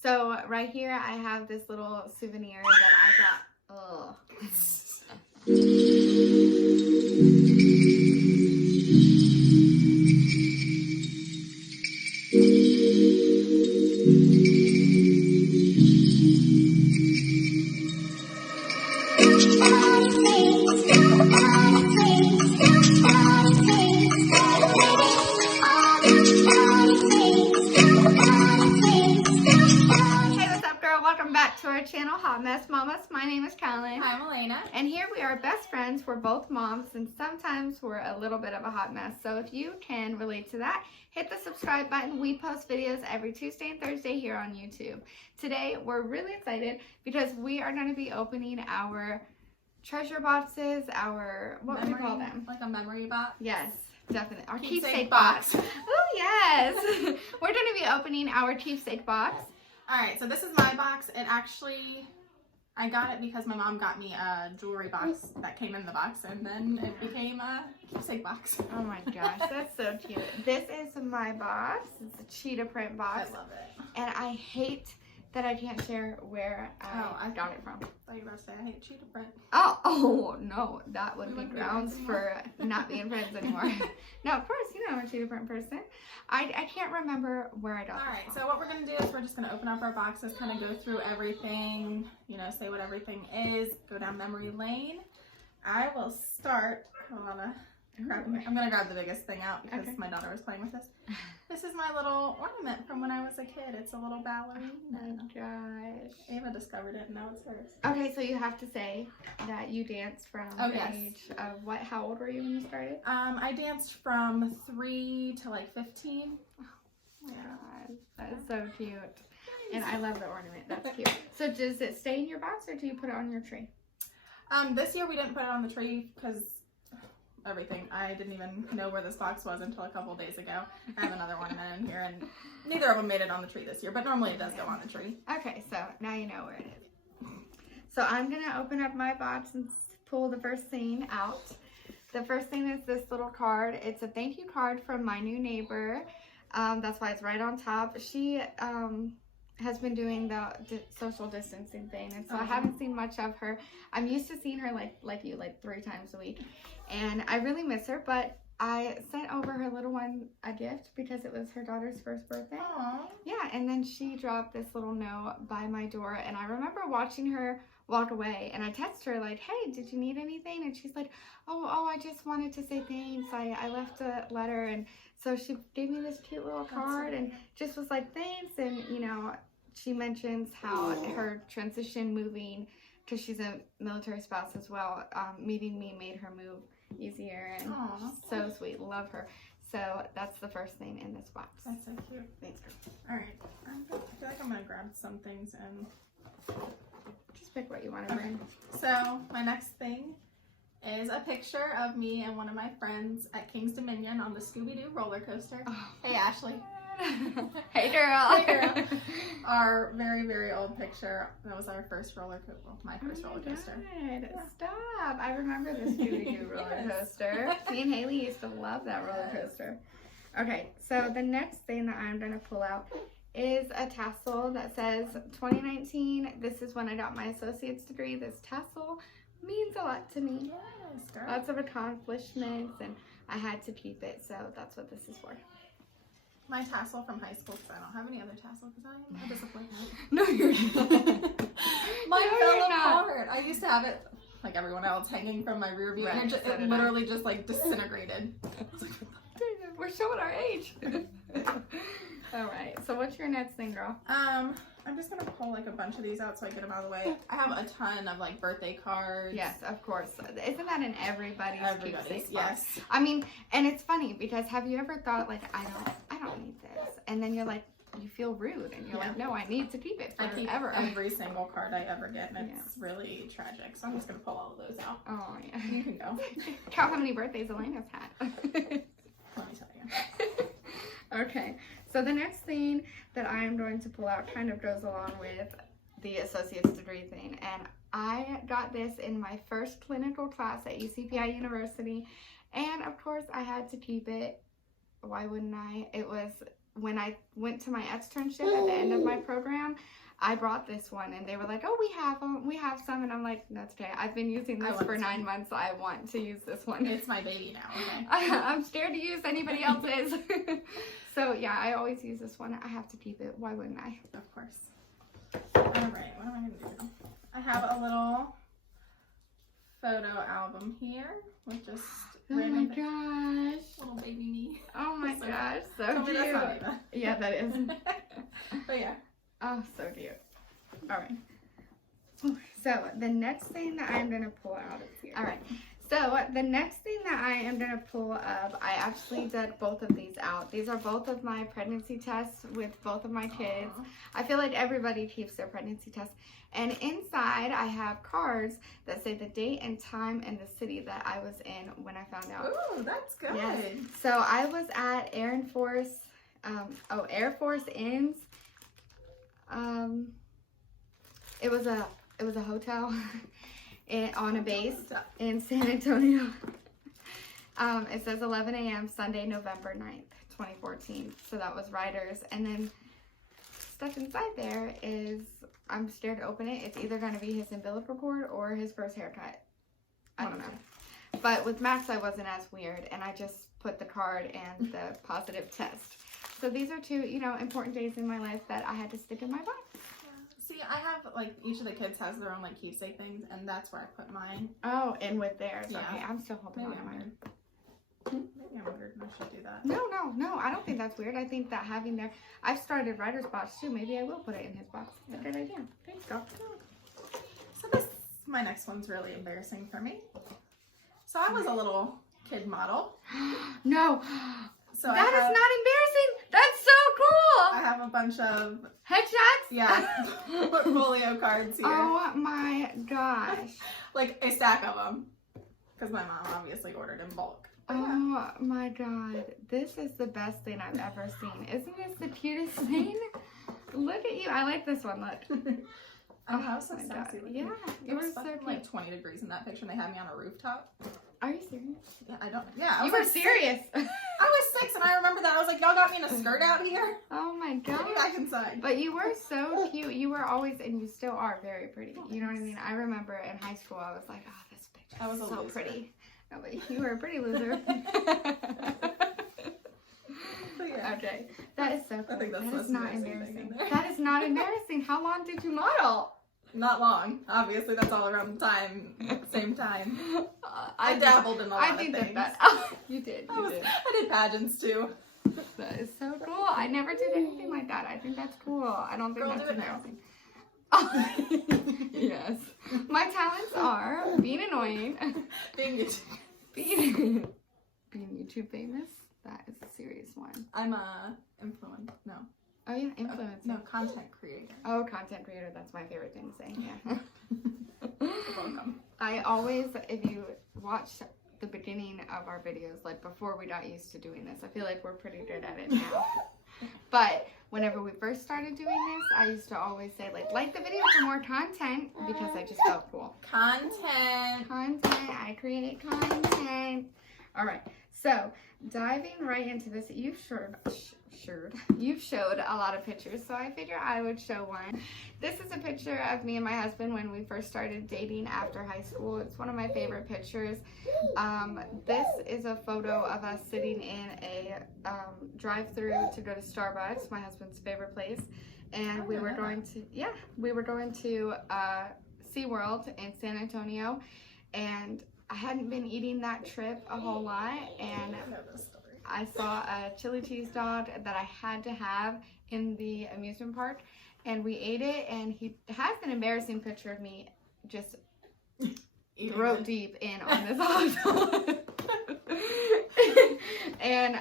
So right here I have this little souvenir that I got. Oh. Welcome back to our channel, Hot Mess Mamas. My name is Caroline. I'm Elaynna. And here we are best friends. We're both moms and sometimes we're a little bit of a hot mess. So if you can relate to that, hit the subscribe button. We post videos every Tuesday and Thursday here on YouTube. Today we're really excited because we are going to be opening our treasure boxes, what do we call them? Like a memory box? Yes. Definitely. Our keepsake box. Oh yes. We're going to be opening our keepsake box. Alright, so this is my box. I got it because my mom got me a jewelry box that came in the box, and then it became a keepsake box. Oh my gosh, that's so cute. This is my box. It's a cheetah print box. I love it. And I hate that I can't share where I got it from. I thought you were about to say I hate cheetah print. Oh no, that would be grounds for not being friends anymore. No, of course, you know I'm a cheetah print person. I can't remember where I got it. Alright, so what we're going to do is we're just going to open up our boxes, kind of go through everything, say what everything is, go down memory lane. I will start, I'm going to grab the biggest thing out because my daughter was playing with this. This is my little ornament from when I was a kid. It's a little ballerina. Oh my gosh. Ava discovered it and now it's hers. Okay, so you have to say that you danced from the age of what? How old were you when you started? I danced from 3 to like 15. Oh my God, that is so cute. And I love the ornament. That's cute. So does it stay in your box or do you put it on your tree? This year we didn't put it on the tree because everything. I didn't even know where this box was until a couple days ago. I have another ornament in here and neither of them made it on the tree this year, but normally it does go on the tree. Okay, so now you know where it is. So I'm going to open up my box and pull the first thing out. The first thing is this little card. It's a thank you card from my new neighbor. That's why it's right on top. She has been doing the social distancing thing, and so I haven't seen much of her. I'm used to seeing her like 3 times a week, and I really miss her, but I sent over her little one a gift because it was her daughter's first birthday. Aww. Yeah, and then she dropped this little note by my door, and I remember watching her walk away, and I texted her like, hey, did you need anything? And she's like, oh, I just wanted to say thanks. I left a letter, and so she gave me this cute little card and just was like, thanks. And she mentions how her transition moving, because she's a military spouse as well, meeting me made her move easier, and so sweet. Love her. So that's the first thing in this box. That's so cute. Thanks, girl. Alright, I feel like I'm going to grab some things and just pick what you want to bring. So my next thing is a picture of me and one of my friends at King's Dominion on the Scooby-Doo roller coaster. Oh. Hey, Ashley. Hey, girl. Hey, girl. Our very, very old picture. That was our first roller coaster. Well, my first roller coaster. Yeah. Stop. I remember the Scooby-Doo roller coaster. Me and Haley used to love that roller coaster. Okay, so the next thing that I'm going to pull out is a tassel that says 2019. This is when I got my associate's degree. This tassel means a lot to me. Yes, girl. Lots of accomplishments, and I had to keep it, so that's what this is for. My tassel from high school, because I don't have any other tassel, because I am a disappointment. No, you're not. Mine fell apart. I used to have it, like everyone else, hanging from my rear view, and it literally just like disintegrated. I was like, we're showing our age. Alright, so what's your next thing, girl? I'm just gonna pull like a bunch of these out so I get them out of the way. I have a ton of like birthday cards. Yes, of course. Isn't that in everybody's keepsake box? Yes. I mean, and it's funny because have you ever thought like I don't need this, and then you're like you feel rude and you're like, no, I need to keep it forever. I keep every single card I ever get, and it's really tragic. So I'm just gonna pull all of those out. Oh yeah. You can go. Count how many birthdays Elayna's had. Let me tell you. Okay, so the next thing that I'm going to pull out kind of goes along with the associate's degree thing, and I got this in my first clinical class at UCPI University, and of course I had to keep it. Why wouldn't I? It was when I went to my externship at the end of my program, I brought this one, and they were like, "Oh, we have some," and I'm like, "That's okay. I've been using this for 9 months. I want to use this one. It's my baby now. Okay. I'm scared to use anybody else's." So yeah, I always use this one. I have to keep it. Why wouldn't I? Of course. All right, what am I gonna do? I have a little photo album here with just random gosh, little baby me. oh my So gosh, so tell me cute. that's not Eva. Yeah, that is. But yeah. Oh, so cute. All right. So the next thing that I'm gonna pull out of here. All right. So the next thing that I am gonna pull up, I actually dug both of these out. These are both of my pregnancy tests with both of my kids. Aww. I feel like everybody keeps their pregnancy tests. And inside I have cards that say the date and time and the city that I was in when I found out. Ooh, that's good. Yes. So I was at Air Force Inns. It was a hotel on a base in San Antonio. It says 11 a.m. Sunday, November 9th, 2014. So that was Ryder's. And then stuff inside there is, I'm scared to open it. It's either going to be his umbilical cord or his first haircut. I don't know. But with Max, I wasn't as weird. And I just put the card and the positive test. So these are two, important days in my life that I had to stick in my box. See, I have, like, each of the kids has their own, like, keepsake things, and that's where I put mine. Oh, and with theirs. Yeah. Okay, I'm still holding on to mine. Maybe I'm weird and I should do that. No, I don't think that's weird. I think that having their, I've started Ryder's box too. Maybe I will put it in his box. That's a good idea. Thanks, Doc. So my next one's really embarrassing for me. So I was a little kid model. No. So That is not embarrassing. That's so cool. I have a bunch of Headshots? portfolio cards here. Oh my gosh. Like a stack of them. Because my mom obviously ordered in bulk. But Oh my god. This is the best thing I've ever seen. Isn't this the cutest thing? Look at you. I like this one. Look. Oh, how so my sassy. God. Yeah. It You was were so fucking cute. like 20 degrees in that picture and they had me on a rooftop. Are you serious? Yeah, I You was were like serious. 6. I was 6 and I remember that. I was like, y'all got me in a skirt out here? Oh my Get me god. back inside. But you were so cute. You were always, and you still are very pretty. You know what I mean? I remember in high school, I was like, oh, this picture I was is a so loser. pretty. No, but you were a pretty loser. But yeah. Okay. That is so cool. I think that's That the is most not embarrassing thing in embarrassing. there. That is not embarrassing. How long did you model? Not long. Obviously, that's all around the same time. I did- dabbled in a lot I of think things. that. You did. You did. I did pageants too. That is so cool. I never did anything like that. I think that's cool. I don't think Girl, that's do it now. embarrassing. Oh. Yes. My talents are being annoying, Being YouTube. being YouTube famous. That is a serious one. I'm a influencer. No. Oh yeah, influencer. No, content creator. Oh, content creator. That's my favorite thing to say. Yeah. You're welcome. I always, if you watch the beginning of our videos, like before we got used to doing this, I feel like we're pretty good at it now. But whenever we first started doing this, I used to always say like the video for more content because I just felt cool. Content. Content. I create content. All right. So diving right into this, you've showed a lot of pictures, so I figure I would show one. This is a picture of me and my husband when we first started dating after high school. It's one of my favorite pictures. This is a photo of us sitting in a drive-through to go to Starbucks, my husband's favorite place, and we were going to SeaWorld in San Antonio, and I hadn't been eating that trip a whole lot, and I know this story. I saw a chili cheese dog that I had to have in the amusement park, and we ate it, and he has an embarrassing picture of me just Eating throat it. deep in on this hot dog. And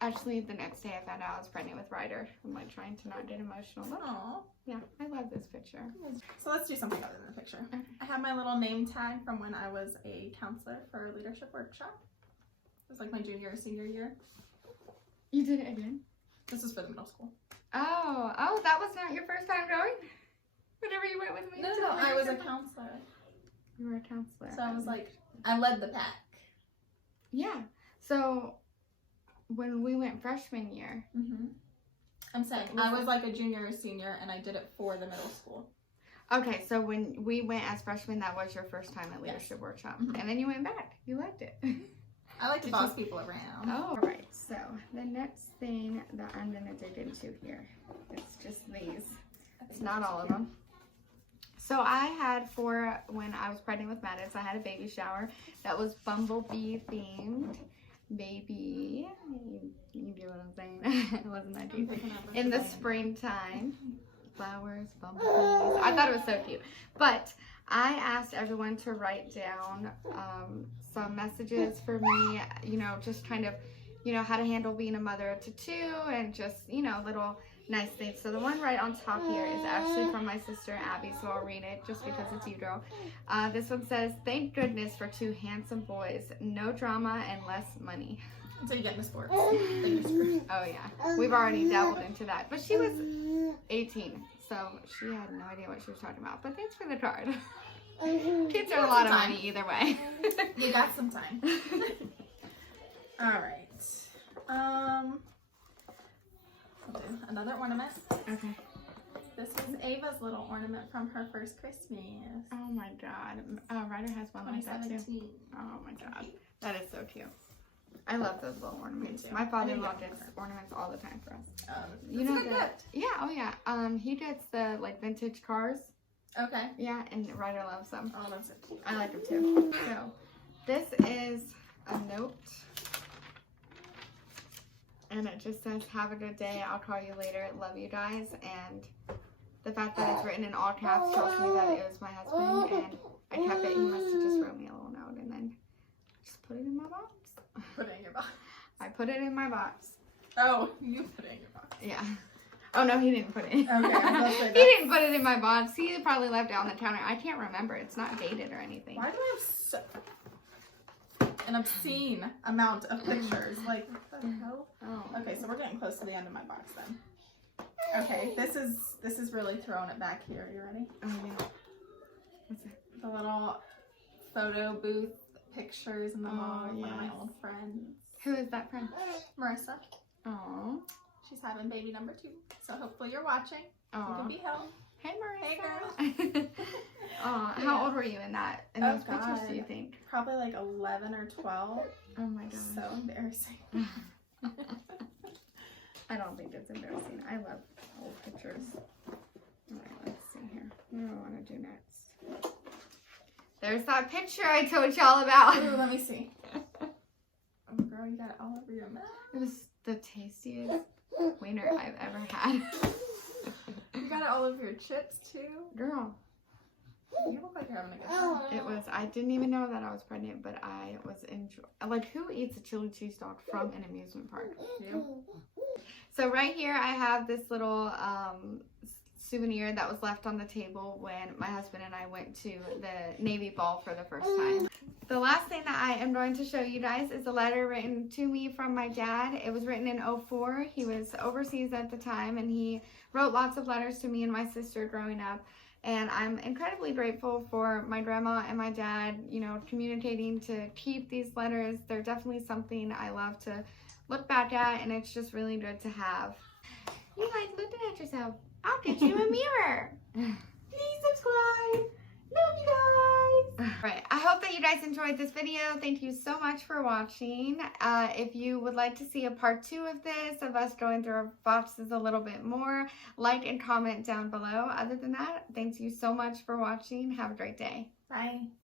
actually the next day I found out I was pregnant with Ryder. I'm like trying to not get emotional. But Aw. yeah, I love this picture. So let's do something other than the picture. Okay. I have my little name tag from when I was a counselor for a leadership workshop. It was like my junior or senior year. You did it again? This is for the middle school. Oh, that was not your first time going? Whenever you went with me? No, to no, the I was a leadership- counselor. You were a counselor. So I was like, I led the pack. Yeah. So when we went freshman year. I'm saying I was like a junior or senior, and I did it for the middle school. Okay, so when we went as freshmen, that was your first time at Leadership Workshop. And then you went back. You liked it. I like to boss people around. Oh, all right. So the next thing that I'm going to dig into here, it's just these. It's not all of them. So I had when I was pregnant with Mattis, I had a baby shower that was Bumblebee themed. Baby, you do what I'm saying. It wasn't that deep. In the springtime, flowers, bumblebees. I thought it was so cute. But I asked everyone to write down some messages for me, you know, just kind of, you know, how to handle being a mother to two and just, you know, little nice things. So the one right on top here is actually from my sister Abby, so I'll read it just because it's you, girl. This one says, "Thank goodness for two handsome boys. No drama and less money." Until you get into sports. Oh yeah, we've already delved into that. But she was 18, so she had no idea what she was talking about. But thanks for the card. Kids are a lot of money either way. You got some time. All right. I'll do another ornament. Okay. This is Ava's little ornament from her first Christmas. Oh my God. Ryder has one like that too. 2017. Oh my God. That is so cute. I love those little ornaments. Me too. My father-in-law does ornaments all the time for us. You know that? Yeah. Oh yeah. He gets the like vintage cars. Okay. Yeah, and Ryder loves them. Oh, that's it. I like them too. So this is a note. And it just says, "Have a good day. I'll call you later. Love you guys." And the fact that it's written in all caps tells me that it was my husband. And I kept it. He must have just wrote me a little note and then just put it in my box. Put it in your box. I put it in my box. Oh, you put it in your box. Yeah. Oh no, he didn't put it in. Okay, I was gonna say He didn't put it in my box. He probably left it on the counter. I can't remember. It's not dated or anything. Why do I have an obscene amount of pictures? Like, what the hell? Oh. Okay, so we're getting close to the end of my box then. Okay, this is really throwing it back here. You ready? Oh yeah. What's it? The little photo booth pictures in the mall of one of my yes. old friends. Who is that from? Marissa. Oh. She's having baby number 2. So hopefully you're watching. You Oh. can be held. Hey Marissa. Hey, girl. Oh, how old were you in those pictures? Do you think? Probably like 11 or 12. Oh my gosh. So embarrassing. I don't think it's embarrassing. I love old pictures. Alright, let's see here. What do I want to do next? There's that picture I told y'all about. Ooh, let me see. Oh, girl, you got it all over your mouth. It was the tastiest wiener I've ever had. You got it all over your chips, too. Girl, You look like you're having a good time. it was, I didn't even know that I was pregnant, but I was like, who eats a chili cheese dog from an amusement park? You? So right here I have this little souvenir that was left on the table when my husband and I went to the Navy ball for the first time. The last thing that I am going to show you guys is a letter written to me from my dad. It was written in 2004. He was overseas at the time and he wrote lots of letters to me and my sister growing up. And I'm incredibly grateful for my grandma and my dad, you know, communicating to keep these letters. They're definitely something I love to look back at, and it's just really good to have. You like looking at yourself. I'll get you a mirror. Please subscribe. Love you guys. Right. I hope that you guys enjoyed this video. Thank you so much for watching. If you would like to see a part 2 of this, of us going through our boxes a little bit more, like and comment down below. Other than that, thank you so much for watching. Have a great day. Bye.